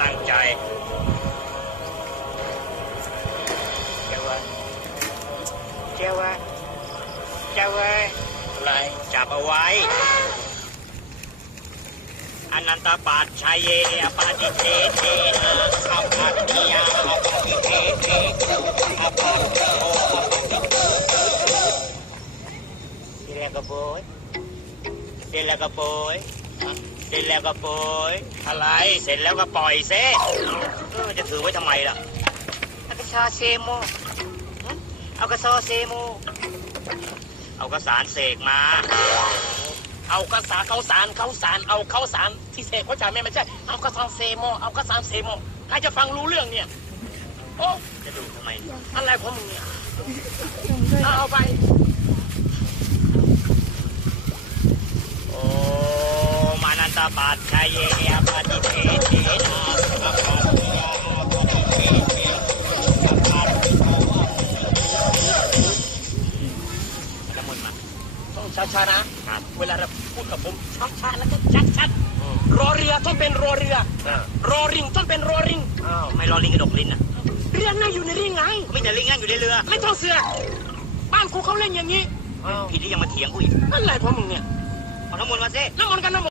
ตั้งใจเจ้าเว้ยเจ้าเว้ยเจ้าเว้ยอะไรจับเอาไว้อนันตปัจชัยเยอปาติเทเทนะอัปปัตติยาอปาติเทเทอปัตติโออปาติที่แรกก็โบยเสร็จแล้วก็โบย เสร็จแล้วก็โบยอะไร เสร็จแล้วก็ปล่อยเซเออจะถือไว้ทำไมล่ะเอากระชาเซโมเอากระซอเซโม เอากระสารเสกมา เอากระสาเขาสารเขาสาร เอาเขาสารที่เสกเขาจ่ายไม่ไม่ใช่ เอากระสาเซโม เอากระสานเซโมใครจะฟังรู้เรื่องเนี่ย โอ้ จะดูทำไม อะไรของมึงเนี่ย เอาไป โอ้มานันต ปัจชัยเยปฏิเทเทนาปัจจเยปฏิเทเทน้ำมนต์มาต้องช้าๆนะ เวลาเราพูดกับผมช้าๆแล้วก็ชัดๆรอเรือต้องเป็นรอเรือ รอริงต้องเป็นรอริงอ้าวไม่รอลิงกระดกลิ้นอะเรือนั่งอยู่ในริงไงไม่แต่ลิงนั่งอยู่ในเรือ ไม่ต้องเสือบ้านกูเขาเล่นอย่างนี้ผิดที่ยังมาเถียงกูอีกอะไรของมึงเนี่ยเอน้ำมนต์มาสิน้ำมนต์กันน้ำมนต์